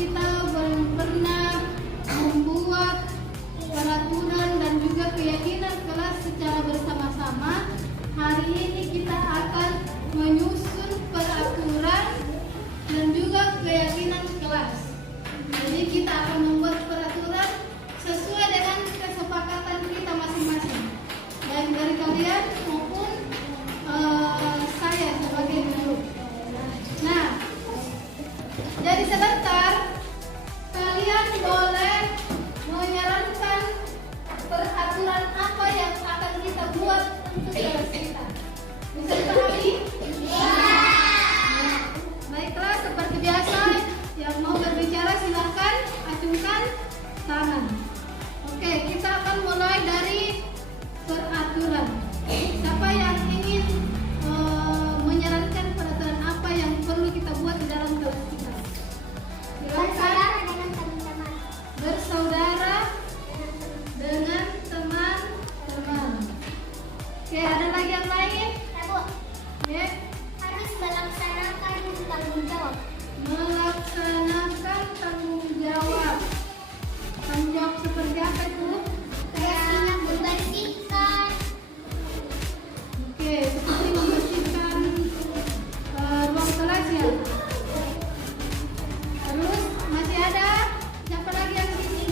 kita belum pernah membuat peraturan dan juga keyakinan kelas secara bersama-sama. Hari ini kita akan menyusun peraturan dan juga keyakinan kelas. Jadi kita akan membuat peraturan sesuai dengan kesepakatan kita masing-masing, baik dari kalian maupun saya sebagai guru. Nah, jadi sebentar kalian boleh menyarankan peraturan apa yang akan kita buat untuk kelas kita. Bisa dipahami? Ya. Baiklah, seperti biasa, yang mau berbicara silakan acungkan tangan. Oke, kita akan mulai dari peraturan. Siapa yang ingin menyarankan peraturan apa yang perlu kita buat di dalam kelas kita? Silakan. Bersaudara dengan teman-teman. Oke, ada lagi yang lain? Ya. Harus melaksanakan tanggung jawab. Melaksanakan tanggung jawab. Tanggung jawab seperti apa itu? Kayak membersihkan. Oke, seperti membersihkan ruang kelas ya. Terus masih ada siapa lagi yang sini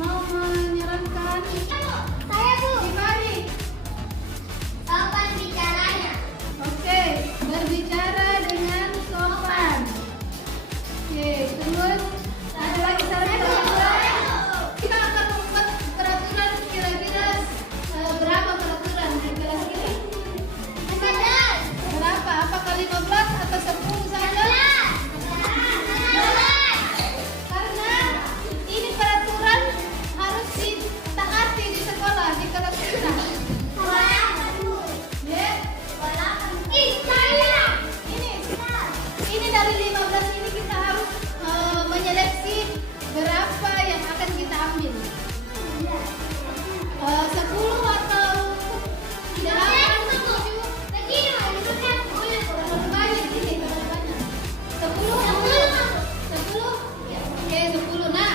mau menyarankan? Saya Bu. Gimana? Sopan bicaranya. Oke, berbicara dengan sopan. Oke, terus ada lagi saran peraturan. Kita akan membuat peraturan kira-kira berapa peraturan di kelas ini? Berapa? Apakah 15 atau 10 saja? Karena ini peraturan harus ditaati di sekolah, di kelas kita. Ya. Ini dari 15 ini kita harus menyeleksi berapa yang akan kita ambil. 10 atau 8, 7. Terlalu banyak ini, terlalu banyak. 10. Oke, 10. Nah,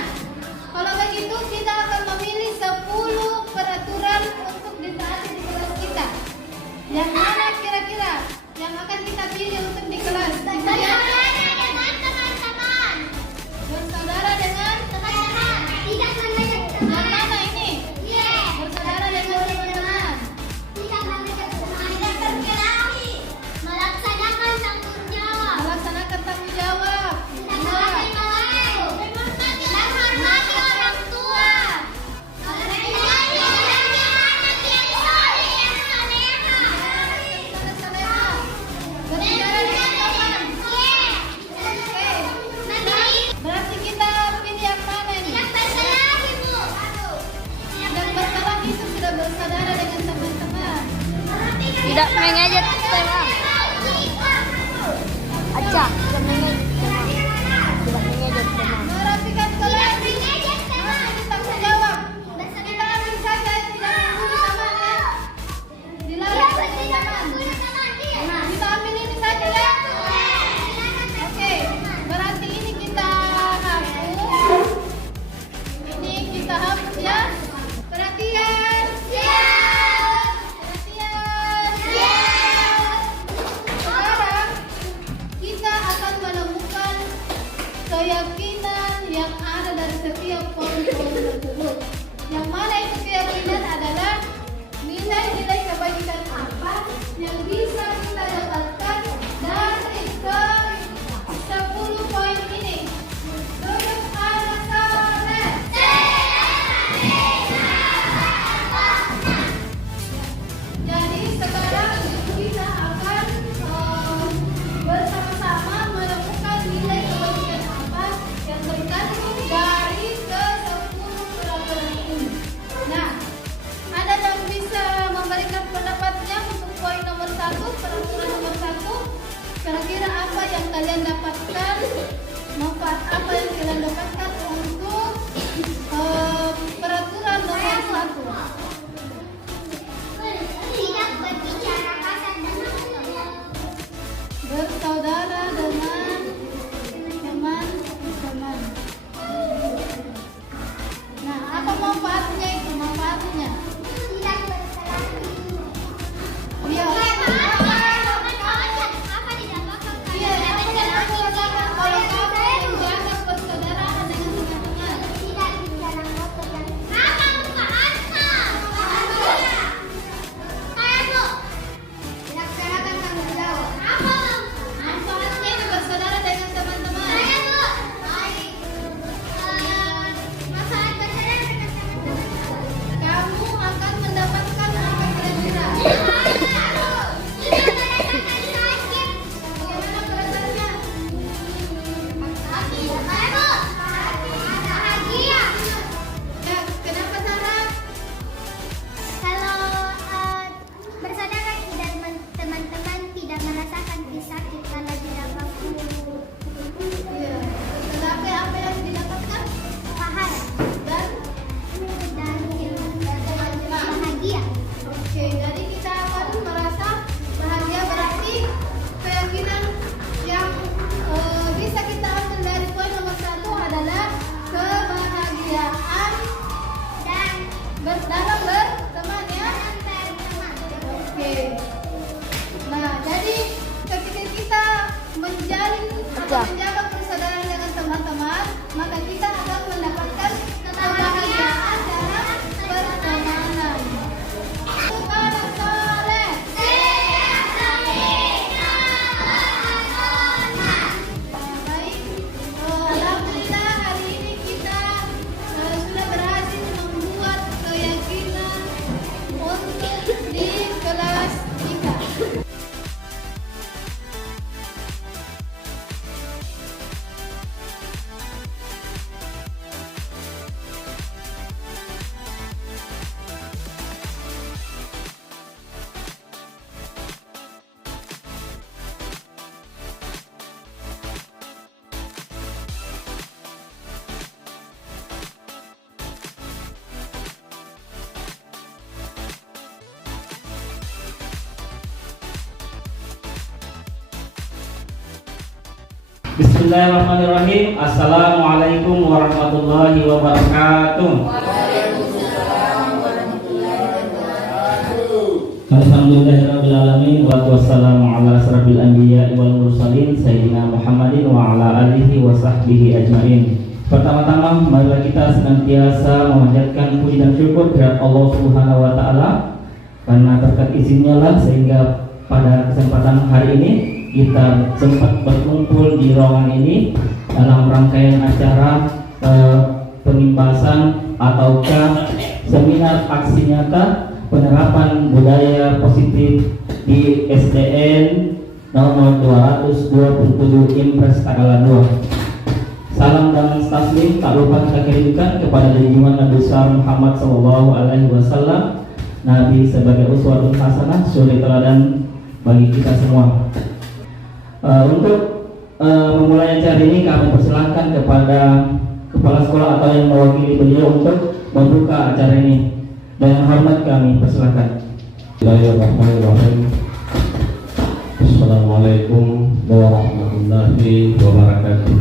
kalau begitu kita akan memilih 10 peraturan untuk ditaati di kelas kita. Yang mana kira-kira yang akan kita pilih untuk di kelas? Bersaudara dengan Teman-teman. Tidak mengajak yang teman. mana ini? Bersaudara dengan teman-teman. Tidak mengajak teman. Tidak berkelahi. Melaksanakan tanggung jawab. Melaksanakan tanggung jawab. Tidak Dua. main-main. Menghormati orang tua. Menjadi anak yang soleh yang soleha. Saleha. Berbicara dengan sopan. Oke. Berarti kita pilih yang mana ini? Tidak berkelahi, Bu. Yang bersalah itu sudah bersaudara dengan teman-teman. Tidak mengejek teman. Aja, tidak mengejek teman. Tidak mengejek teman. Merapikan kelas. Mengejek teman. Ini tanggung jawab. Kita ambil saja, tidak mengguna teman ya. Dilarang mengguna teman. Nah, kita ambil ini saja ya. Oke, berarti ini kita hapus. Ini kita hapus ya. Perhatian. Perhatian. Sekarang kita akan menemukan keyakinan yang ada dari setiap poin-poin tersebut. Yang mana itu keyakinan adalah nilai-nilai kebaikan apa yang bisa kita dapatkan dari ke 10 poin ini. Duduk anak soleh. Jadi sekarang kita akan bersama-sama menemukan nilai kebaikan apa yang terkandung dari ke 10 peraturan ini. Nah, ada yang bisa memberikan pendapatnya untuk poin nomor 1, peraturan nomor 1. Kira-kira apa yang kalian dapatkan? Manfaat apa yang kalian dapatkan untuk peraturan nomor 1? Tidak berbicara kasar dan Bersaudara dengan teman-teman. aja. menjaga persaudaraan dengan teman-teman, maka kita akan mendapatkan kebahagiaan dalam pertemanan. Untuk anak soleh. Baik, alhamdulillah hari ini kita sudah berhasil membuat keyakinan untuk di kelas 3. Bismillahirrahmanirrahim. Assalamualaikum warahmatullahi wabarakatuh. Alhamdulillahirrabbilalamin. Wassalamu ala asrafil anbiya wal mursalin Sayyidina Muhammadin wa ala alihi wa sahbihi ajmain. Pertama-tama marilah kita senantiasa memanjatkan puji dan syukur kepada Allah Subhanahu wa taala, karena berkat izinnya lah sehingga pada kesempatan hari ini kita sempat berkumpul di ruangan ini dalam rangkaian acara penimbasan ataukah seminar aksi nyata penerapan budaya positif di SDN nomor 227 Impres tanggal 2. Salam dan taslim tak lupa kita kirimkan kepada junjungan Nabi besar Muhammad SAW, Nabi sebagai uswatun hasanah, suri teladan bagi kita semua. Untuk memulai acara ini kami persilahkan kepada kepala sekolah atau yang mewakili beliau untuk membuka acara ini. Dengan hormat kami persilahkan. Bismillahirrahmanirrahim. Assalamualaikum warahmatullahi wabarakatuh.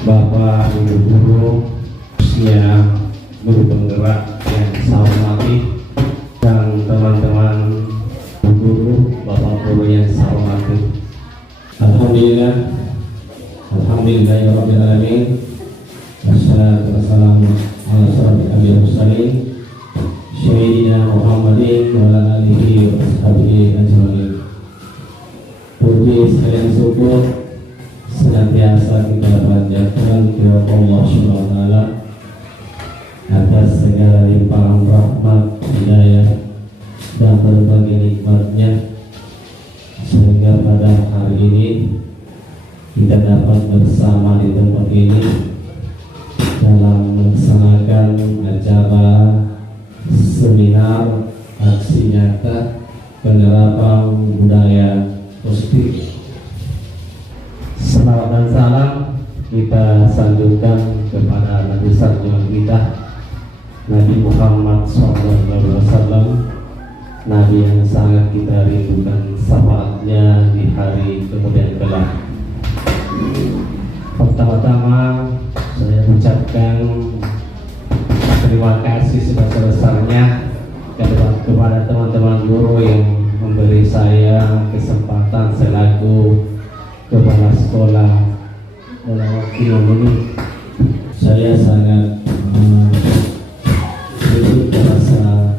Bapak, Ibu guru, khususnya guru penggerak yang saya hormati, dan teman-teman guru, bapak guru yang saya hormati. Alhamdulillahirabbil alamin. Wassalatu wassalamu ala asyrofil anbiya'i wal mursalin Sayyidina Muhammadin wa ala alihi wa sahbihi ajmain. Puji sekalian syukur senantiasa kita panjatkan kepada Allah Subhanahu wa taala atas segala limpahan rahmat, hidayah dan berbagai nikmatnya, sehingga pada hari ini kita dapat bersama di tempat ini dalam melaksanakan acara seminar aksi nyata penerapan budaya positif. Salawat dan salam kita sanjungkan kepada Nabi Sarjun kita, Nabi Muhammad SAW, Nabi yang sangat kita rindukan syafaatnya di hari kemudian kelak. Pertama-tama saya ucapkan terima kasih sebesar-besarnya kepada teman-teman guru yang memberi saya kesempatan selaku kepala sekolah dalam waktu ini. Saya sangat merasa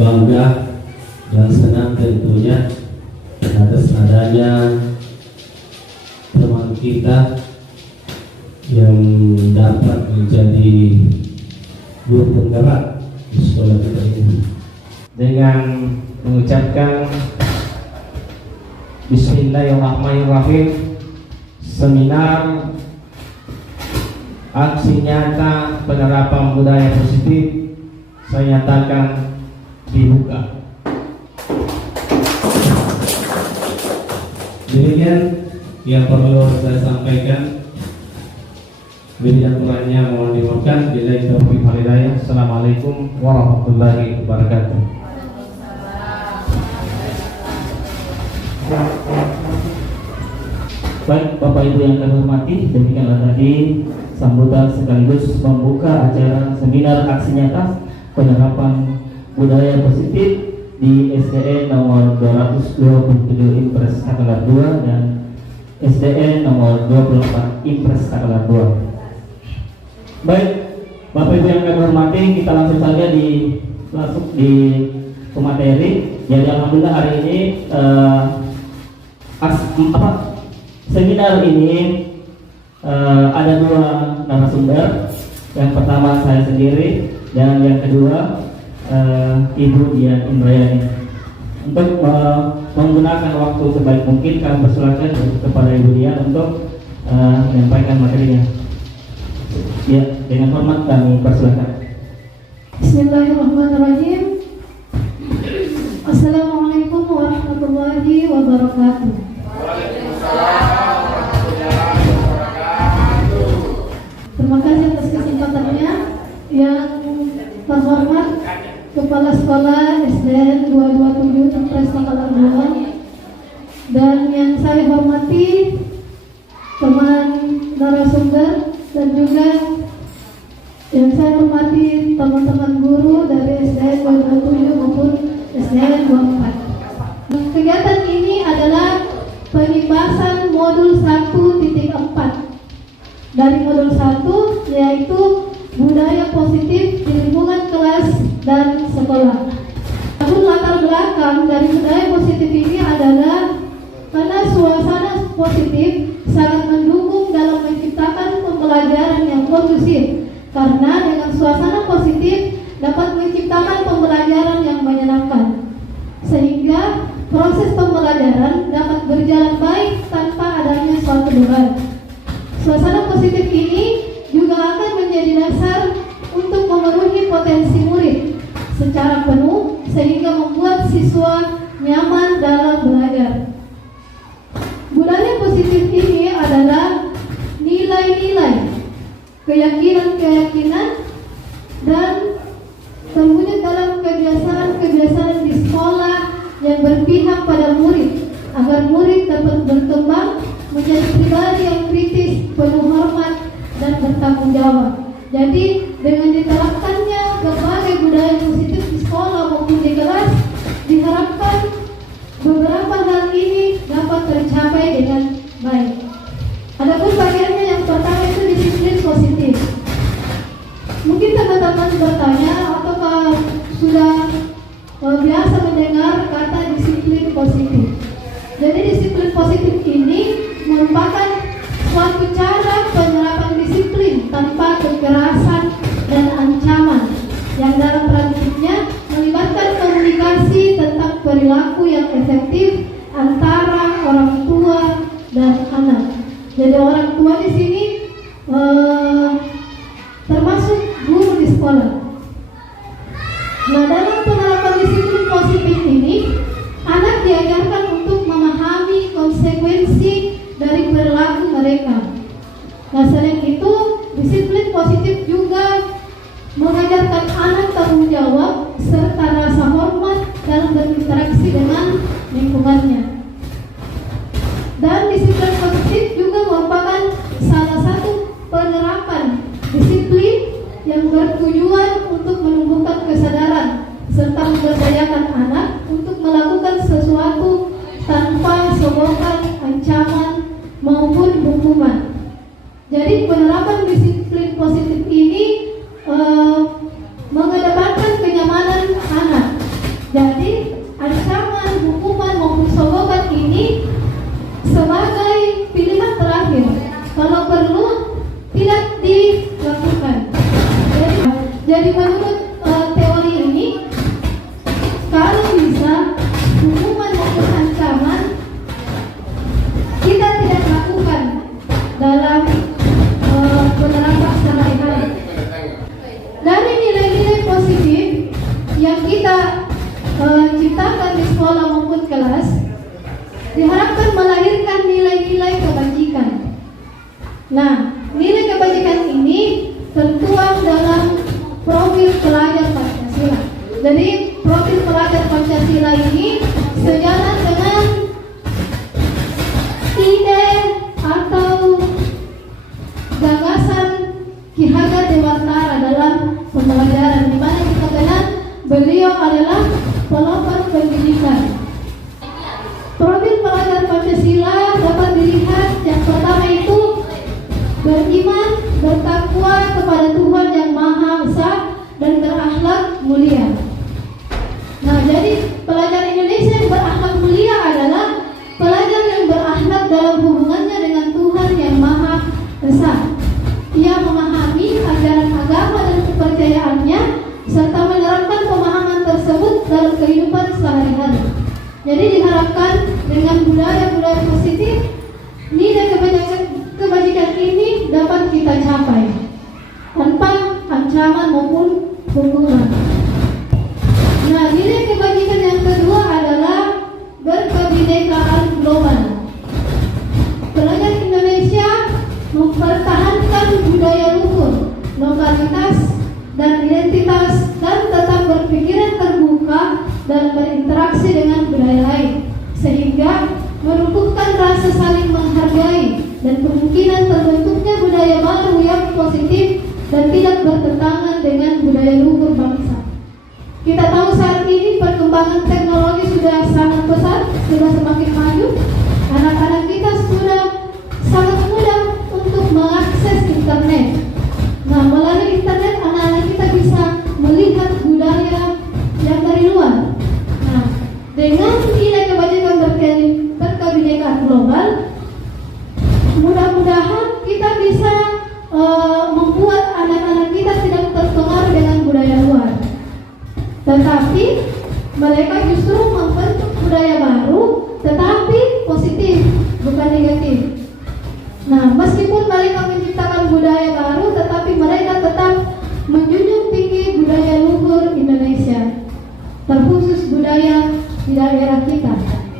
bangga dan senang tentunya atas adanya teman kita yang dapat menjadi guru penggerak di sekolah kita ini. Dengan mengucapkan Bismillahirrahmanirrahim, seminar aksi nyata penerapan budaya positif saya nyatakan dibuka. Demikian yang perlu saya sampaikan. Bila kurangnya mohon dimaafkan. Bila taufiq wal hidayah. Assalamualaikum warahmatullahi wabarakatuh. Baik Bapak Ibu yang kami hormati, demikianlah tadi sambutan sekaligus membuka acara seminar aksi nyata penerapan budaya positif di SDN nomor 227 Impres tanggal 2 dan SDN nomor 24 Impres tanggal 2. Baik, Bapak Ibu yang kami hormati, kita langsung saja masuk di materi. Jadi alhamdulillah hari ini seminar ini ada dua narasumber. Yang pertama saya sendiri dan yang kedua Ibu Dian Indrayani. Untuk menggunakan waktu sebaik mungkin kami persilakan kepada Ibu Dian untuk menyampaikan materinya. Ya, dengan hormat kami persilakan. Bismillahirrahmanirrahim. Assalamualaikum warahmatullahi wabarakatuh. Terima kasih atas kesempatannya. Yang terhormat Kepala Sekolah SDN 227 Impres tanggal 2 dan yang saya hormati teman narasumber dan juga yang saya hormati teman-teman guru dari SDN 227 maupun SDN 24. Kegiatan ini adalah pembahasan modul 1.4 dari modul 1 yaitu budaya positif di lingkungan kelas dan sekolah. Namun latar belakang dari budaya positif ini adalah karena suasana positif sangat mendukung dalam menciptakan pembelajaran yang kondusif. Karena dengan suasana positif dapat menciptakan pembelajaran yang menyenangkan, sehingga proses pembelajaran dapat berjalan baik tanpa adanya suatu beban. Suasana positif ini juga akan menjadi dasar untuk memenuhi potensi murid secara penuh sehingga membuat siswa nyaman dalam belajar. Budaya positif ini adalah nilai-nilai, keyakinan-keyakinan dan terwujud dalam kebiasaan-kebiasaan di sekolah yang berpihak pada murid agar murid dapat berkembang menjadi pribadi yang kritis, penuh hormat dan bertanggung jawab. Jadi dengan diterapkannya berbagai budaya positif di sekolah maupun di kelas, diharapkan beberapa hal ini dapat tercapai dengan baik. Adapun bagiannya yang pertama itu disiplin positif. Mungkin teman-teman bertanya ataukah sudah biasa mendengar kata disiplin positif. Jadi disiplin positif ini merupakan suatu cara penerapan disiplin tanpa kekerasan dan ancaman yang dalam praktiknya melibatkan komunikasi tentang perilaku yang efektif antara orang tua dan anak. Jadi orang tua di sini termasuk guru di sekolah. Nah, dalam penerapan disiplin positif ini, anak diajarkan untuk memahami konsekuensi dari perilaku mereka. Nah, selain itu, disiplin positif juga mengajarkan anak tanggung jawab serta rasa hormat dalam berinteraksi dengan lingkungannya. Dan disiplin positif juga merupakan salah satu penerapan disiplin yang bertujuan untuk menumbuhkan kesadaran serta memberdayakan anak untuk melakukan sesuatu tanpa sogokan, ancaman maupun hukuman. Jadi penerapan disiplin positif ini mengedepankan kenyamanan anak. Jadi ancaman, hukuman maupun sogokan ini sebagai pilihan terakhir. Kalau perlu tidak dilakukan. Jadi menurut teori ini, kalau bisa hukuman maupun ancaman kita tidak lakukan dalam penerapan sehari-hari. Dari nilai-nilai positif yang kita ciptakan di sekolah maupun kelas, diharapkan melahirkan nilai-nilai kebajikan. Nah, nilai kebajikan ini tertuang dalam profil pelajar Pancasila. Jadi profil pelajar Pancasila ini sejalan dengan ide atau gagasan Ki Hajar Dewantara dalam pembelajaran, di mana kita kenal beliau adalah pelopor berkesinambungan dengan budaya-budaya positif, nilai kebajikan ini dapat kita capai tanpa ancaman maupun hukuman. Nah, nilai kebajikan yang kedua adalah berkebinekaan global. Pelajar Indonesia mempertahankan budaya luhur, lokalitas, dan identitas, dan tetap berpikiran terbuka dan berinteraksi dengan budaya lain, sehingga menumbuhkan rasa saling menghargai dan kemungkinan terbentuknya budaya baru yang positif dan tidak bertentangan dengan budaya luhur bangsa. Kita tahu saat ini perkembangan teknologi sudah sangat pesat, sudah semakin maju. Anak-anak kita sudah sangat mudah untuk mengakses internet. Nah, melalui internet anak-anak kita bisa melihat budaya yang dari luar. Nah, dengan nilai kebajikan berkebinekaan global, mudah-mudahan kita bisa membuat anak-anak kita tidak terpengaruh dengan budaya luar. Tetapi mereka justru membentuk budaya baru, tetapi positif, bukan negatif. Nah, meskipun mereka menciptakan budaya baru, tetapi mereka tetap menjunjung tinggi budaya luhur Indonesia, terkhusus budaya di daerah kita.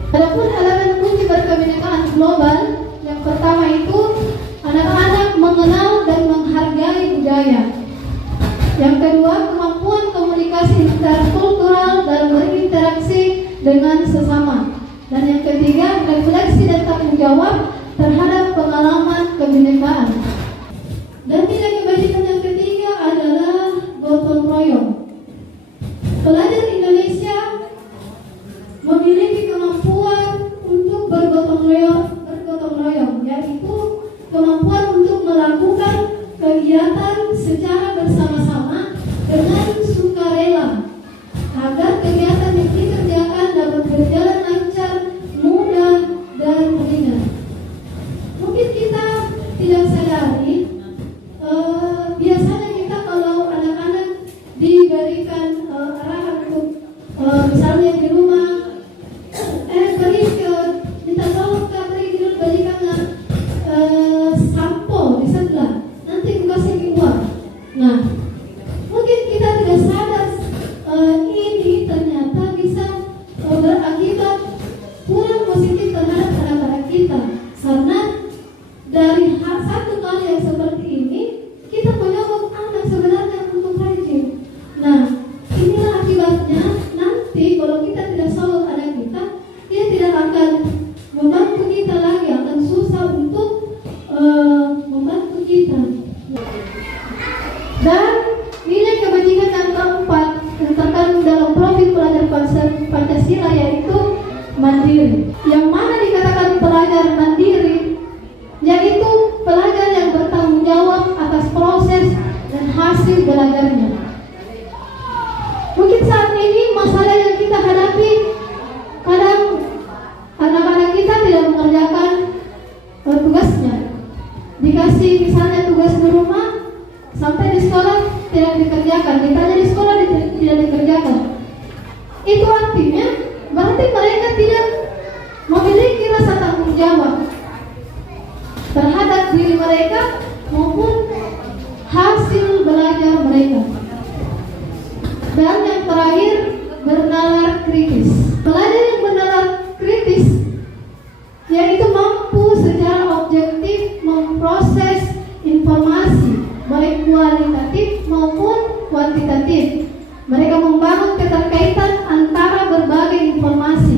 Adapun elemen kunci berkebinekaan global, yang pertama itu anak-anak mengenal dan menghargai budaya. Yang kedua, kemampuan komunikasi interkultural dan berinteraksi dengan sesama. Dan yang ketiga, refleksi dan tanggung jawab terhadap pengalaman kebinekaan. Dan nilai kebajikan yang ketiga adalah gotong royong. Pelajar Indonesia memiliki kemampuan untuk bergotong royong, yaitu kemampuan untuk melakukan kegiatan secara bersama-sama dengan sukarela agar kegiatan yang dikerjakan dapat berjalan lancar, mudah, dan ringan. Mungkin kita tidak sadari, biasanya kita kalau anak-anak diberikan arahan untuk misalnya di rumah, pergi ke minta tolong pergi dulu belikan sampo di sebelah, nanti aku kasih uang. Nah, mungkin kita tidak sadar ini ternyata bisa berakibat kurang positif terhadap anak-anak kita, karena dari satu kali yang seperti ini kita menyogok anak sebenarnya untuk rajin. Nah, inilah akibatnya nanti kalau kita tidak sogok anak kita, dia tidak akan membantu kita lagi, akan susah untuk membantu kita. Dan nilai kebajikan yang keempat yang terkandung dalam profil pelajar Pancasila yaitu mandiri. Yang mana dikatakan pelajar mandiri, yaitu pelajar yang bertanggung jawab atas proses dan hasil belajarnya. Mungkin saat ini masalah yang kita hadapi, kadang anak-anak kita tidak mengerjakan tugasnya. Dikasih misalnya tugas di rumah, sampai di sekolah tidak dikerjakan, ditanya di sekolah tidak dikerjakan. Itu artinya berarti mereka tidak memiliki rasa tanggung jawab terhadap diri mereka maupun hasil belajar mereka. Dan yang terakhir, bernalar kritis. Pelajar yang bernalar kritis yaitu mampu secara objektif memproses informasi baik kualitatif maupun kuantitatif. Mereka membangun keterkaitan antara berbagai informasi,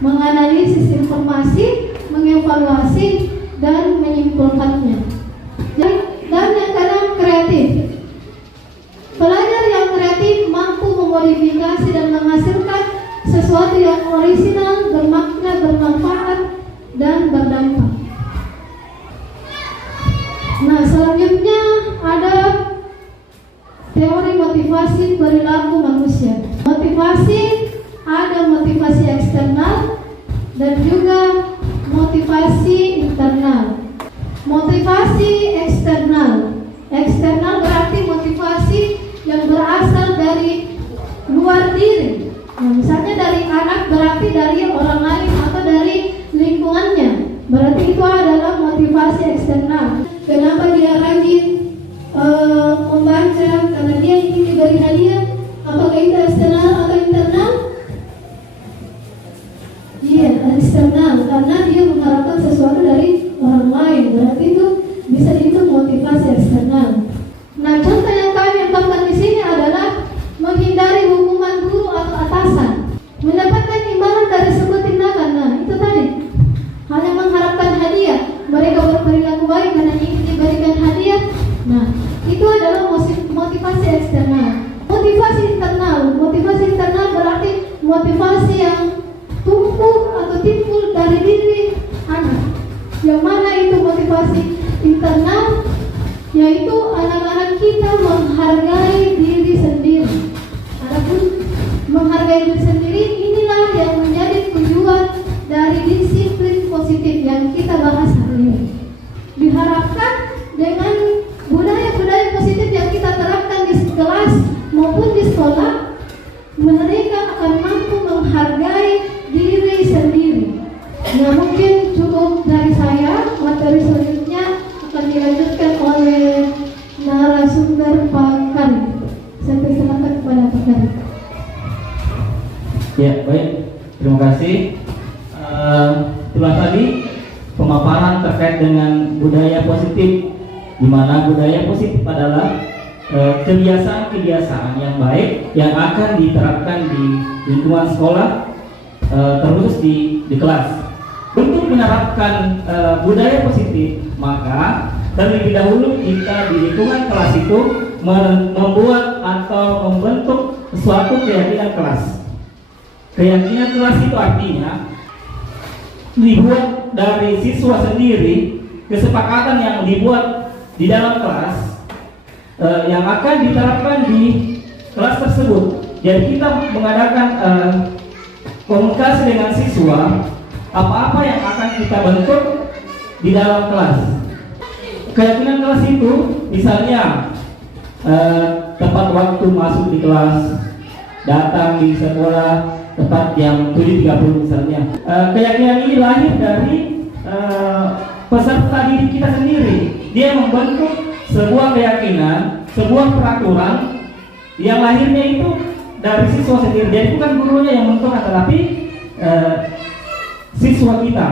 menganalisis informasi, mengevaluasi, dan menyimpulkannya. Dan yang keenam, kreatif. Pelajar yang kreatif mampu memodifikasi dan menghasilkan sesuatu yang orisinal, bermakna, bermanfaat, dan berdampak. Nah, selanjutnya ada teori motivasi perilaku manusia. Motivasi, ada motivasi eksternal dan juga motivasi internal. Motivasi eksternal berarti motivasi yang berasal dari luar diri. Nah, misalnya dari anak berarti dari orang lain atau dari motivasi yang tumbuh atau timbul dari diri anak. Yang mana itu motivasi internal, yaitu anak-anak kita menghargai diri sendiri. Adapun menghargai diri sendiri, inilah yang menjadi tujuan dari disiplin positif yang kita bahas hari ini. Diharapkan dengan budaya-budaya positif yang kita terapkan di kelas maupun di sekolah, mereka akan mampu menghargai diri sendiri. Ya, mungkin cukup dari saya. Materi selanjutnya akan dilanjutkan oleh narasumber Pak Karim. Saya persilakan kepada Pak Karim. Ya, baik. Terima kasih. Itulah tadi pemaparan terkait dengan budaya positif, di mana budaya positif adalah kebiasaan-kebiasaan yang baik yang akan diterapkan di lingkungan sekolah, terkhusus di kelas. Untuk menerapkan budaya positif, maka terlebih dahulu kita di lingkungan kelas itu membuat atau membentuk suatu keyakinan kelas. Keyakinan kelas itu artinya dibuat dari siswa sendiri, kesepakatan yang dibuat di dalam kelas yang akan diterapkan di kelas tersebut. Jadi kita mengadakan komunikasi dengan siswa, apa-apa yang akan kita bentuk di dalam kelas. Keyakinan kelas itu misalnya tepat waktu masuk di kelas, datang di sekolah tepat jam 7.30 misalnya. Keyakinan ini lahir dari peserta didik kita sendiri. Dia membentuk sebuah keyakinan, sebuah peraturan yang lahirnya itu dari siswa sendiri. Jadi bukan gurunya yang membentuk, tetapi siswa kita.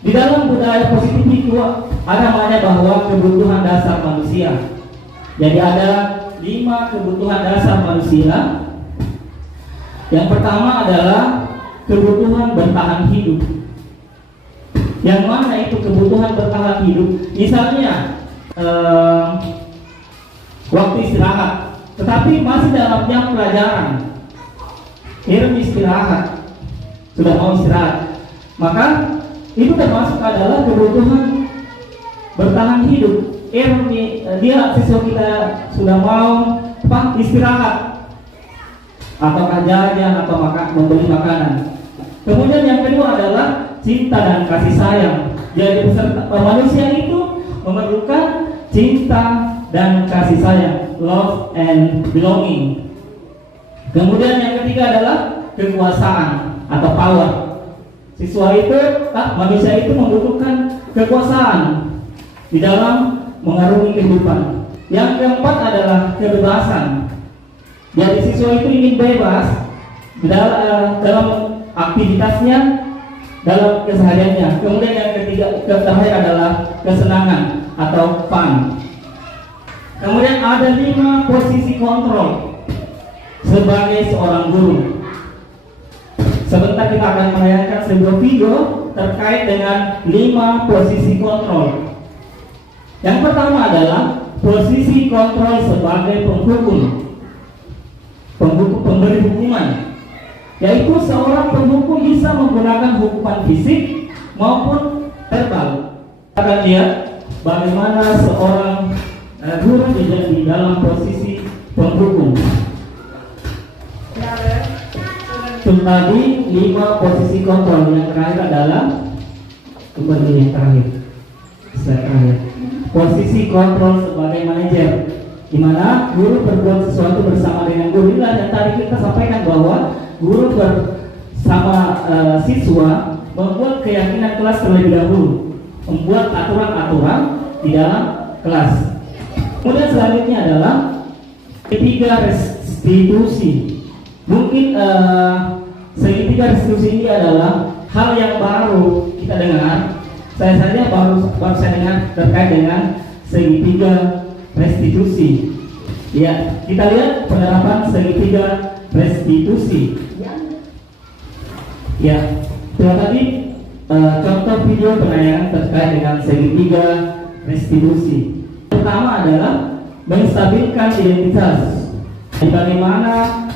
Di dalam budaya positif itu ada namanya bahwa kebutuhan dasar manusia. Jadi ada 5 kebutuhan dasar manusia. Yang pertama adalah kebutuhan bertahan hidup. Yang mana itu kebutuhan bertahan hidup? Misalnya waktu istirahat, tetapi masih dalam jam pelajaran, istirahat, sudah mau istirahat, maka itu termasuk adalah kebutuhan bertahan hidup. Dia siswa kita sudah mau istirahat, apakah jajan atau membeli makanan. Kemudian yang kedua adalah cinta dan kasih sayang. Jadi manusia itu memerlukan cinta dan kasih sayang, love and belonging. Kemudian yang ketiga adalah kekuasaan atau power. Manusia itu membutuhkan kekuasaan di dalam mengarungi kehidupan. Yang keempat adalah kebebasan. Jadi siswa itu ingin bebas dalam aktivitasnya, dalam kesehariannya. Kemudian yang terakhir adalah kesenangan atau fun. Kemudian ada 5 posisi kontrol sebagai seorang guru. Sebentar kita akan menayangkan sebuah video terkait dengan 5 posisi kontrol. Yang pertama adalah posisi kontrol sebagai penghukum. Pemberi hukuman, yaitu seorang penghukum bisa menggunakan hukuman fisik maupun verbal. Kita akan lihat bagaimana seorang guru di dalam posisi penghukum. Itu tadi 5 posisi kontrol. Yang terakhir adalah kembali yang terakhir. Posisi kontrol sebagai manajer, di mana guru berbuat sesuatu bersama dengan guru. Dan tadi kita sampaikan bahwa guru bersama siswa membuat keyakinan kelas terlebih dahulu, membuat aturan-aturan di dalam kelas. Kemudian selanjutnya adalah ketiga, restitusi. Mungkin segitiga restitusi ini adalah hal yang baru kita dengar. Saya saja baru saya dengar terkait dengan segitiga restitusi. Ya, kita lihat penerapan segitiga restitusi. Ya, tadi contoh video penayangan terkait dengan segitiga restitusi. Pertama adalah menstabilkan identitas. Bagaimana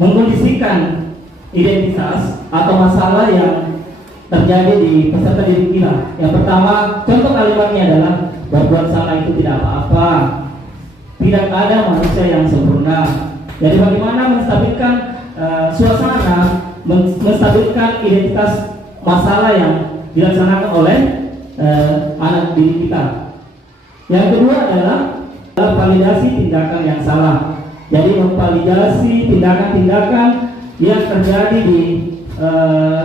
mengkondisikan identitas atau masalah yang terjadi di peserta didik kita. Yang pertama, contoh kalimatnya adalah berbuat salah itu tidak apa-apa. Tidak ada manusia yang sempurna. Jadi bagaimana menstabilkan suasana, menstabilkan identitas masalah yang dilaksanakan oleh anak didik kita. Yang kedua adalah validasi tindakan yang salah. Jadi memvalidasi tindakan-tindakan yang terjadi di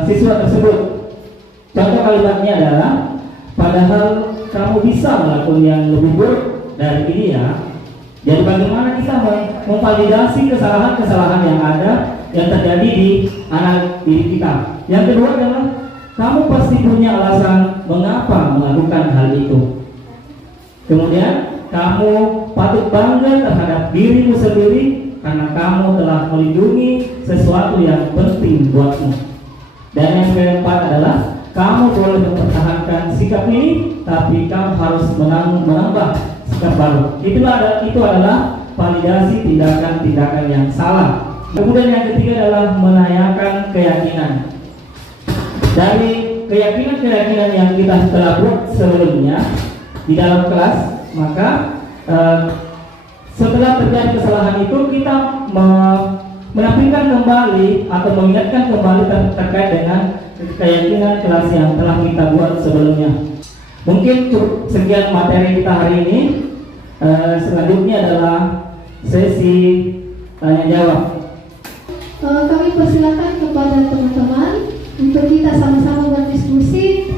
siswa tersebut. Contoh kalimatnya adalah, padahal kamu bisa melakukan yang lebih buruk dari ini ya. Jadi bagaimana kita memvalidasi kesalahan-kesalahan yang ada yang terjadi di anak didik kita. Yang kedua adalah, kamu pasti punya alasan mengapa melakukan hal itu. Kemudian kamu patut bangga terhadap dirimu sendiri karena kamu telah melindungi sesuatu yang penting buatmu. Dan yang keempat adalah, kamu boleh mempertahankan sikap ini, tapi kamu harus menambah sikap baru. Itu adalah validasi tindakan-tindakan yang salah. Kemudian yang ketiga adalah menanyakan keyakinan. Dari keyakinan-keyakinan yang kita telah buat sebelumnya di dalam kelas, maka setelah terjadi kesalahan itu kita menampilkan kembali atau mengingatkan kembali terkait dengan keyakinan kelas yang telah kita buat sebelumnya. Mungkin cukup sekian materi kita hari ini. Selanjutnya adalah sesi tanya jawab. Kami persilakan kepada teman-teman untuk kita sama-sama berdiskusi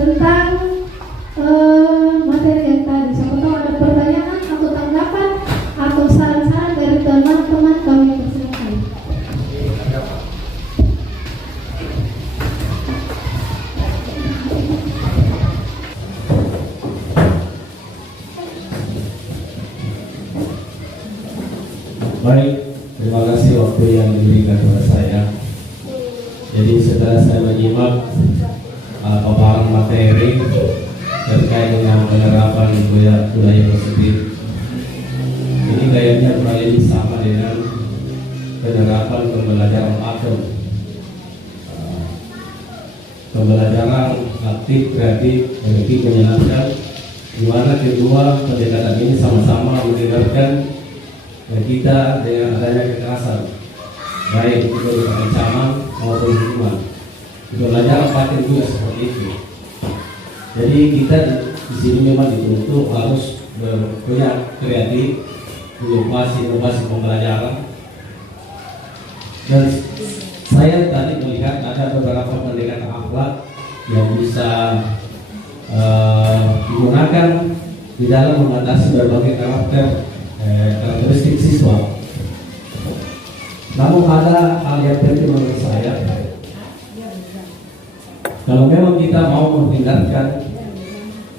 tentang materi yang tadi. Siapa tahu ada pertanyaan atau tanggapan atau saran-saran dari teman-teman, kami persilakan. Baik, terima kasih waktu yang diberikan kepada saya. Jadi setelah saya menyimak paparan materi terkait dengan penerapan budaya positif, ini kayaknya kurang lebih sama dengan penerapan pembelajaran aktif, pembelajaran aktif, kreatif, efektif, menyenangkan, di mana kedua pendekatan ini sama-sama mendengarkan kita dengan adanya kekerasan, baik itu berupa ancaman maupun hukuman. Pembelajaran pakai juga seperti itu. Jadi kita di sini memang dituntut harus punya kreatif, inovasi pembelajaran. Dan saya tadi melihat ada beberapa pendekatan akhlak yang bisa digunakan di dalam mengatasi berbagai karakteristik siswa. Namun ada hal yang penting menurut saya. Kalau memang kita mau menghindarkan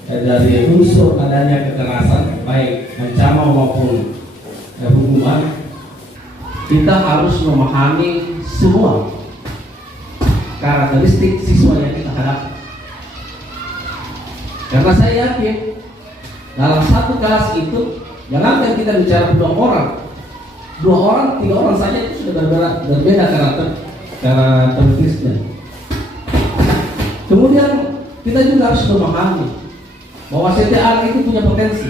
dari unsur adanya kekerasan, baik ancaman maupun hukuman, kita harus memahami semua karakteristik siswa yang kita hadapi. Karena saya yakin dalam satu kelas itu, jangankan kita bicara 2 orang, 3 orang saja itu sudah berbeda karakteristiknya. Kemudian kita juga harus memahami bahwa setiap anak itu punya potensi,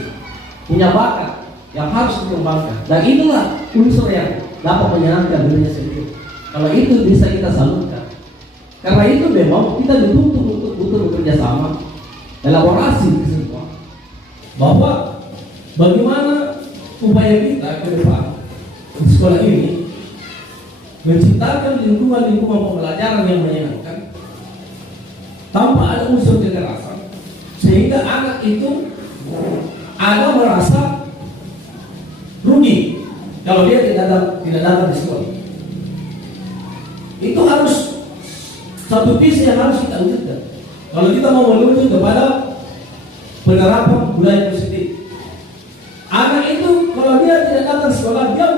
punya bakat yang harus dikembangkan. Dan inilah unsur yang dapat menyenangkan dirinya sendiri. Kalau itu bisa kita salurkan. Karena itu memang kita dituntut untuk betul bekerja sama, elaborasi semua, bahwa bagaimana upaya kita ke depan di sekolah ini menciptakan lingkungan pembelajaran yang menyenangkan tanpa ada unsur kekerasan, sehingga anak itu ada merasa rugi kalau dia tidak datang di sekolah. Itu harus satu visi yang harus kita wujudkan. Kalau kita mau menuju kepada penerapan budaya positif, anak itu kalau dia tidak datang sekolah, dia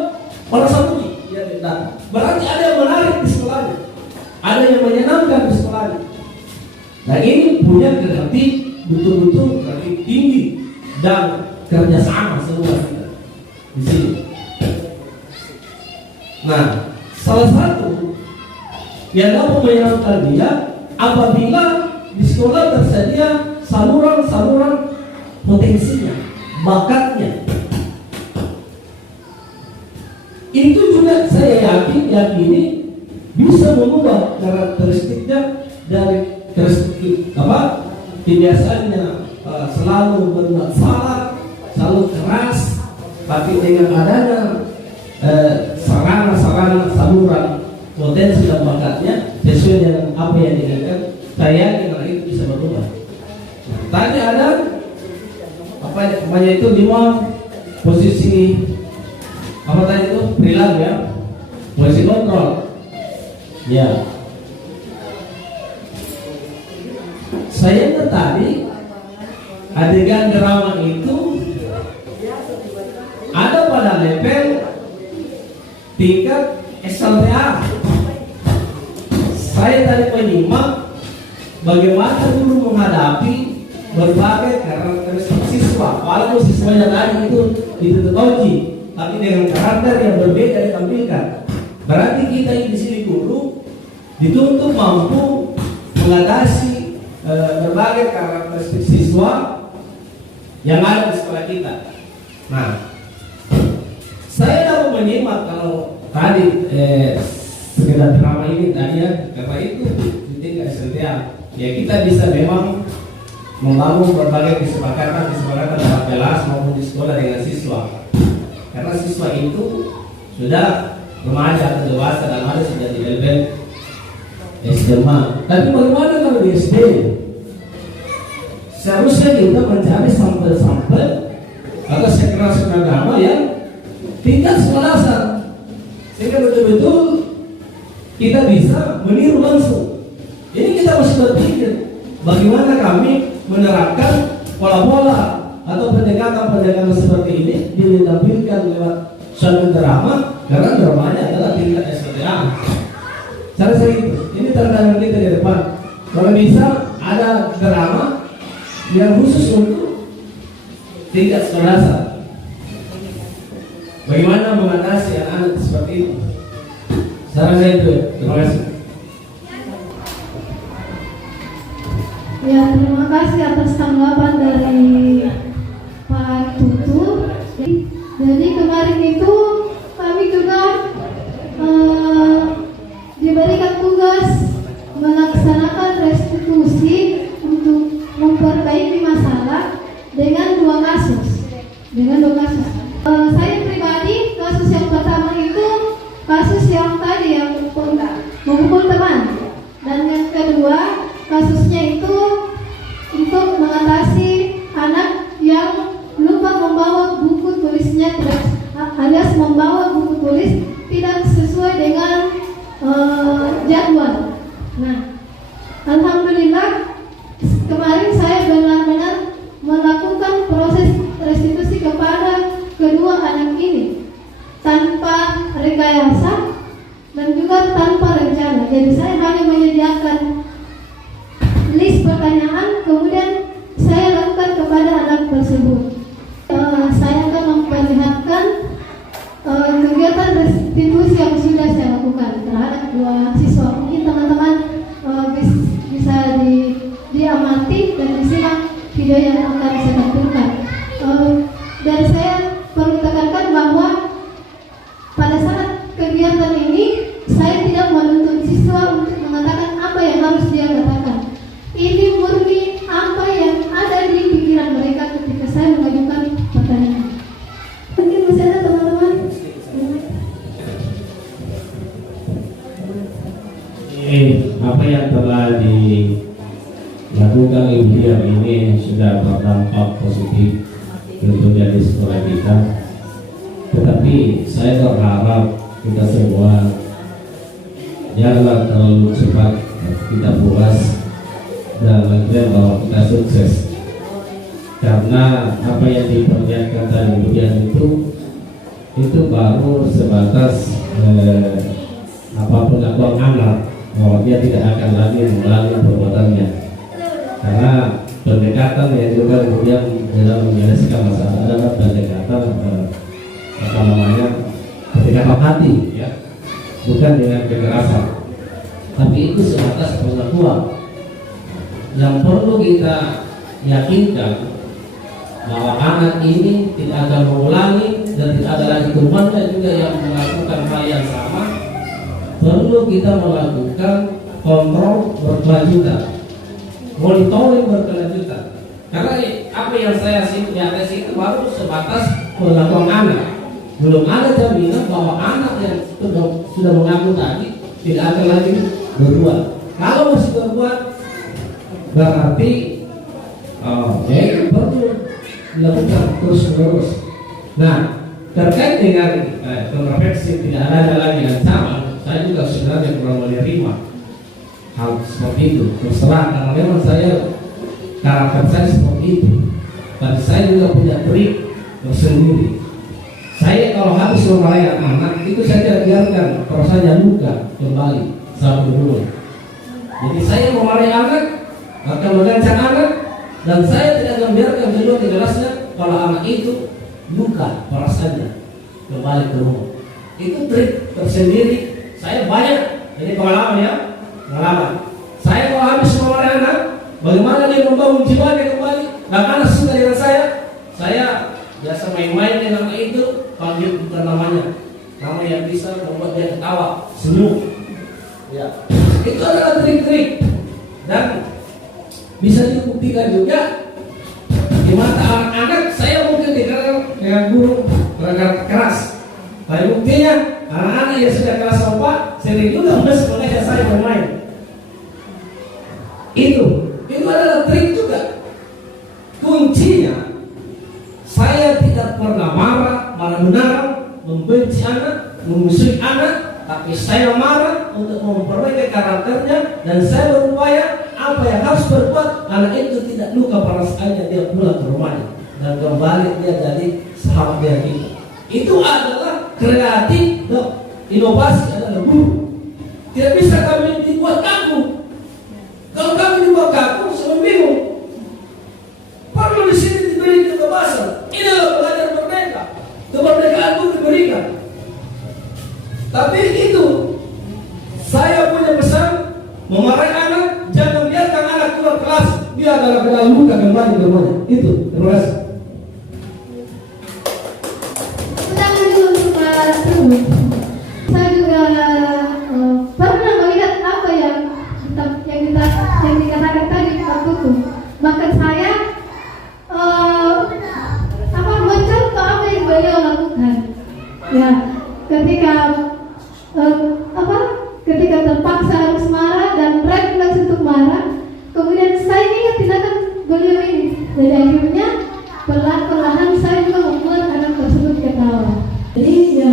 merasa rugi. Dia tidak datang. Berarti ada yang menarik di sekolahnya, ada yang menyenangkan di sekolahnya. Nah ini punya kreatif, betul-betul kreatif tinggi dan kerjasama semua kita di sini. Nah yang dapat menyelamatkan dia apabila di sekolah tersedia saluran-saluran potensinya, bakatnya. Itu juga saya yakini bisa mengubah karakteristiknya dari karakteristik kebiasaannya selalu berbuat salah, selalu keras, tapi dengan adanya sarana-sarana saluran potensi dan bakatnya sesuai dengan apa yang diinginkan, saya yakin hal itu bisa berubah. Tadi ada itu 5 posisi apa tadi itu perilaku ya, posisi kontrol ya. Saya tadi adegan drama itu ada pada level tingkat SLTA. Saya tadi menyimak bagaimana guru menghadapi berbagai karakteristik siswa, walaupun siswanya tadi itu tertuji, tapi dengan karakter yang berbeda ditampilkan. Berarti kita di sini guru dituntut mampu mengatasi berbagai karakteristik siswa yang ada di sekolah kita. Nah, saya dapat menyimak kalau tadi sekedar drama ini tadi ya, karena itu di tingkat SLTA ya kita bisa memang membangun berbagai kesepakatan dalam kelas maupun di sekolah dengan siswa, karena siswa itu sudah remaja atau dewasa dan ada sudah di level SMA. Tapi bagaimana kalau di SD? Seharusnya kita mencari sampel-sampel atau sekelas agama yang tingkat sekolah dasar, sehingga betul-betul kita bisa meniru langsung. Ini kita harus berpikir bagaimana kami menerapkan pola-pola atau pendekatan-pendekatan seperti ini ditampilkan lewat suatu drama, karena dramanya adalah tingkat SLTA. Cara saya itu, ini tantangan kita di depan. Kalau bisa ada drama yang khusus untuk tingkat sekolah dasar. Bagaimana mengatasi anak-anak seperti itu? Saran saya itu. Terima kasih. Ya, terima kasih atas tanggapan dari Pak Tutu. Jadi kemarin itu kami juga diberikan tugas melaksanakan restitusi untuk memperbaiki masalah dengan 2 kasus. Saya pribadi, kasus yang pertama itu kasus yang tadi yang memukul teman, dan yang kedua kasusnya itu untuk mengatasi anak yang lupa membawa buku tulisnya, alias membawa buku tulis tidak sesuai dengan jadwal. Nah, alhamdulillah kemarin saya benar-benar melakukan proses restitusi kepada kedua anak ini tanpa rekayasa dan juga tanpa rencana. Jadi saya hanya menyediakan list pertanyaan, kemudian saya lakukan kepada anak tersebut. Saya akan memperlihatkan kegiatan restitusi yang sudah saya lakukan terhadap 2 siswa. Mungkin teman-teman bisa diamati dan disimak video yang akan saya tampilkan. Dan saya perlu tekankan bahwa pada saat kegiatan ini saya tidak menuntut siswa untuk mengatakan apa yang harus dia katakan. Ini murni apa yang ada di pikiran mereka ketika saya mengajukan pertanyaan. Mungkin masih ada teman-teman? Apa yang telah dilakukan Ibu Dian ini sudah berdampak positif tentunya di sekolah kita. Tetapi saya berharap kita semua janganlah terlalu cepat kita puas dan mengklaim bahwa kita sukses, karena apa yang diperlihatkan tadi kemudian itu baru sebatas apapun lakukan anak, bahwa dia tidak akan lagi mengulangi perbuatannya, karena pendekatan yang juga kemudian dalam menyelesaikan masalah adalah pendekatan pendekatan hati, ya, bukan dengan kekerasan. tapi itu sebatas pengakuan. Yang perlu kita yakinkan bahwa anak ini tidak akan mengulangi dan tidak ada lagi temannya juga yang melakukan hal yang sama. Perlu kita melakukan kontrol berkelanjutan, monitoring berkelanjutan. Karena apa yang saya lihat itu baru sebatas pengakuan anak. Belum ada jaminan bahwa anak yang sudah mengaku tadi tidak akan lagi berbuat. Kalau masih berbuat, berarti perlu dilakukan terus-menerus. Nah, terkait dengan kontroversi tidak ada lagi ancaman, saya juga sebenarnya kurang menerima hal seperti itu. Terserah, karena memang karakter saya seperti itu. Dan saya juga punya trik tersendiri. Saya kalau habis memarahi anak itu saya tidak biarkan perasaannya luka kembali sampai dulu. Jadi saya memarahi anak, akan mengancam anak, dan saya tidak akan biarkan kedua jelasnya kalau anak itu luka perasaannya kembali ke rumah. Itu trik tersendiri. Saya banyak, ini pengalaman ya, pengalaman. Saya kalau habis memarahi anak, bagaimana dia membangun jiwanya kembali, dan anak suka dengan saya biasa main-main dengan anak itu, panggil bukan namanya, nama yang bisa membuat dia ketawa, senyum. Ya, itu adalah trik-trik dan bisa dibuktikan juga di mata anak-anak. Saya mungkin dikatakan dengan guru beragam keras, tapi buktinya anak-anak yang sudah kelas 4 sering juga mengajak saya bermain. Itu adalah trik juga. Kuncinya saya tidak pernah marah-marah, membenci anak, memusuhi anak, tapi saya marah untuk memperbaiki karakternya, dan saya berupaya apa yang harus berbuat anak itu tidak luka perasaannya, dia pulang ke rumahnya dan kembali dia jadi sahabat dia kita. Itu adalah kreatif, inovasi adalah guru. Tidak bisa kami dibuat kaku. Kalau kami dibuat kaku, saya bingung. Perlu di sini diberi kebebasan. Inilah belajar merdeka. Kemerdekaan itu diberikan. Tapi itu saya punya pesan, memarahi anak, jangan biarkan anak keluar kelas, dia adalah kena luka kembali ke rumahnya. Itu, terima kasih. Pertama dulu untuk Pak Trubus. Saya juga pernah melihat apa yang dikatakan tadi Pak Tutu. Maka saya mencontoh apa yang beliau lakukan. Ya, ketika terpaksa harus marah dan refleks untuk marah, kemudian saya ingat tindakan beliau ini. Jadi akhirnya perlahan-lahan saya juga membuat anak tersebut ketawa. Jadi ya,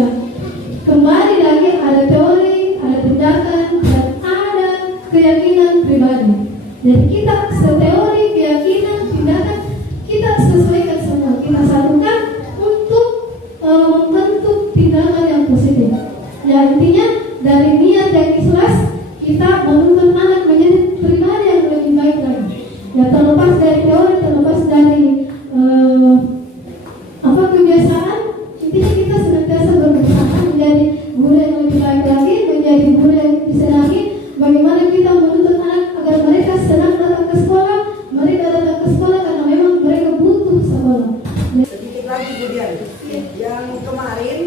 kembali lagi ada teori, ada tindakan, dan ada keyakinan pribadi. Jadi kita seteori, keyakinan, tindakan kita sesuaikan semua, kita satukan untuk membentuk tindakan yang positif. Ya, intinya dari niat yang ikhlas kita menuntun anak menjadi pribadi yang lebih baik lagi. Ya, terlepas dari teori, terlepas dari kebiasaan, intinya kita senantiasa berusaha menjadi guru yang lebih baik lagi, menjadi guru yang disenangi. Bagaimana kita menuntut anak agar mereka senang datang ke sekolah, mereka datang ke sekolah karena memang mereka butuh sekolah. Sedikit lagi kemudian, yang kemarin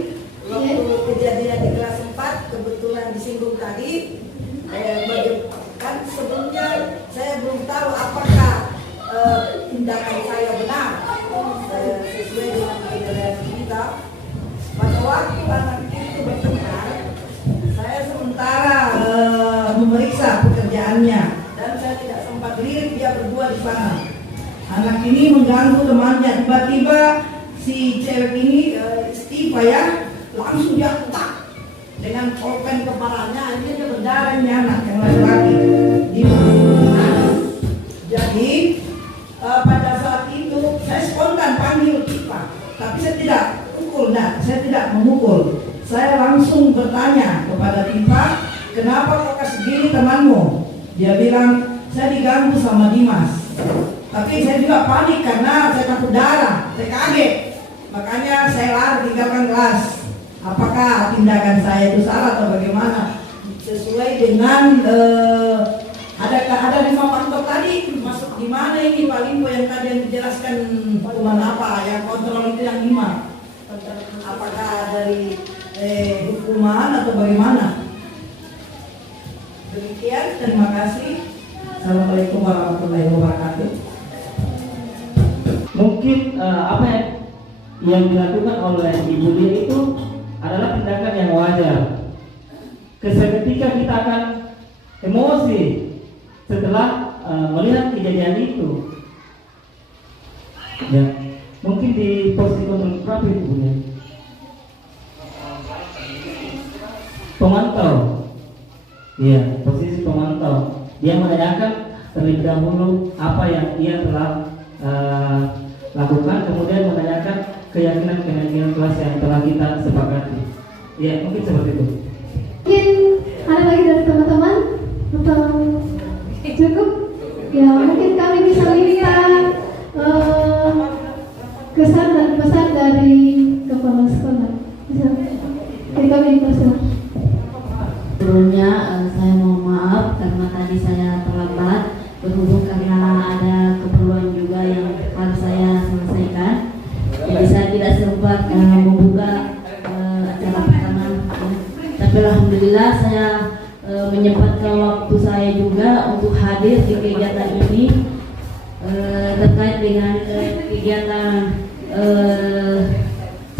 waktu kejadian di kelas 4 kebetulan disinggung tadi, kan sebelumnya saya belum tahu apakah tindakan saya benar sesuai dengan kriteria kita. Pada waktu anak itu bertengkar, saya sementara memeriksa pekerjaannya dan saya tidak sempat lirik dia berdua di sana. Anak ini mengganggu temannya, tiba-tiba si cewek ini istighfar ya, langsung dia tak dengan pulpen kepalanya, akhirnya dia berdarah ini anak yang laki-laki di mana. Jadi pada saat itu saya spontan panggil Ipa, tapi saya tidak pukul, saya tidak memukul. Saya langsung bertanya kepada Ipa, kenapa kok kasih gini temanmu? Dia bilang saya diganggu sama Dimas. Tapi saya juga panik karena saya takut darah, saya kaget. Makanya saya lari tinggalkan kelas. Apakah tindakan saya itu salah atau bagaimana? sesuai dengan ada 5 faktor tadi masuk di mana ini Pak Limpo yang tadi yang dijelaskan hukuman apa yang kontrol itu yang 5. Apakah dari hukuman atau bagaimana? Demikian, terima kasih. Assalamualaikum warahmatullahi wabarakatuh. Mungkin apa yang dilakukan oleh Ibu Lia itu adalah tindakan yang wajar. Seketika kita akan emosi setelah melihat kejadian itu. Ya, mungkin di posisi kontrol berapa itu Bu Lia? Pemantau. Iya, posisi pemantau. Dia menanyakan terlebih dahulu apa yang ia telah lakukan, kemudian menanyakan keyakinan kelas yang telah kita sepakati. Ya, mungkin seperti itu. Mungkin ada lagi dari teman-teman atau cukup? Ya, mungkin kami bisa minta kesan dan pesan dari kepala sekolah. Jadi kami dipersilakan. Sebelumnya saya mohon maaf karena tadi saya terlambat berhubung karena ada keperluan juga yang harus saya selesaikan. Jadi saya tidak sempat membuka acara pertama. Tapi alhamdulillah saya menyempatkan waktu saya juga untuk hadir di kegiatan ini terkait dengan kegiatan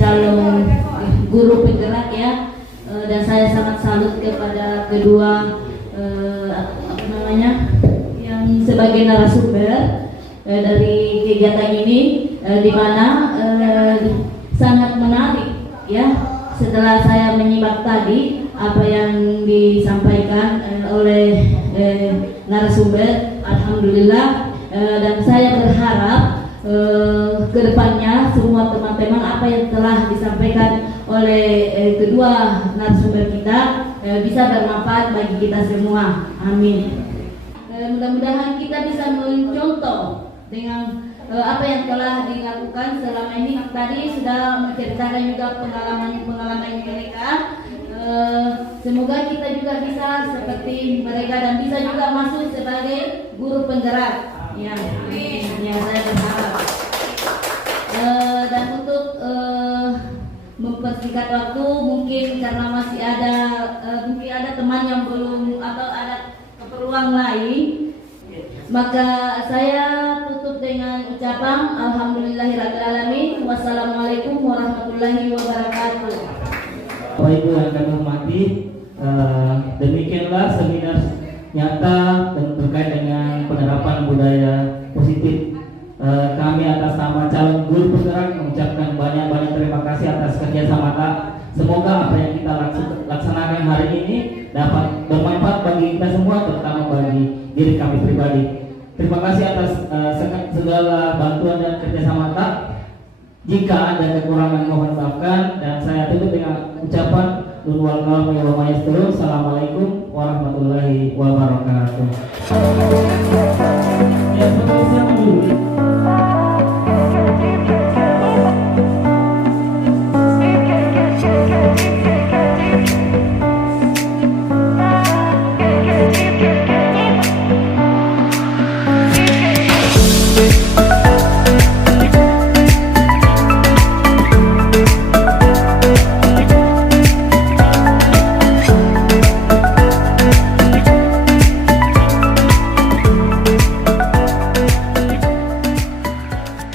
calon guru penggerak ya. Dan saya sangat salut kepada kedua yang sebagai narasumber dari kegiatan ini di mana sangat menarik ya. Setelah saya menyimak tadi apa yang disampaikan oleh narasumber, alhamdulillah, dan saya berharap kedepannya semua teman-teman apa yang telah disampaikan oleh kedua narasumber kita bisa bermanfaat bagi kita semua. Amin. Mudah-mudahan kita bisa mencontoh dengan apa yang telah dilakukan selama ini. Tadi sudah menceritakan juga pengalaman mereka. Semoga kita juga bisa seperti mereka dan bisa juga masuk sebagai guru penggerak. Ya, ya saya berharap. Dan untuk mempersingkat waktu, mungkin karena masih ada mungkin ada teman yang belum atau ada keperluan lain, maka saya tutup dengan ucapan alhamdulillahirrahmanirrahim. Wassalamualaikum warahmatullahi wabarakatuh. Bapak Ibu yang kami hormati, demikianlah seminar nyata dan terkait dengan penerapan budaya positif. Kami atas nama calon guru penggerak mengucapkan banyak-banyak terima kasih atas kerjasama. Semoga apa yang kita laksanakan hari ini dapat bermanfaat bagi kita semua, terutama bagi diri kami pribadi. Terima kasih atas segala bantuan dan kerjasama. Jika ada kekurangan mohon maafkan, dan saya tutup dengan ucapan Nunwal Kalmi wa Maestro. Assalamualaikum warahmatullahi wabarakatuh. Ya,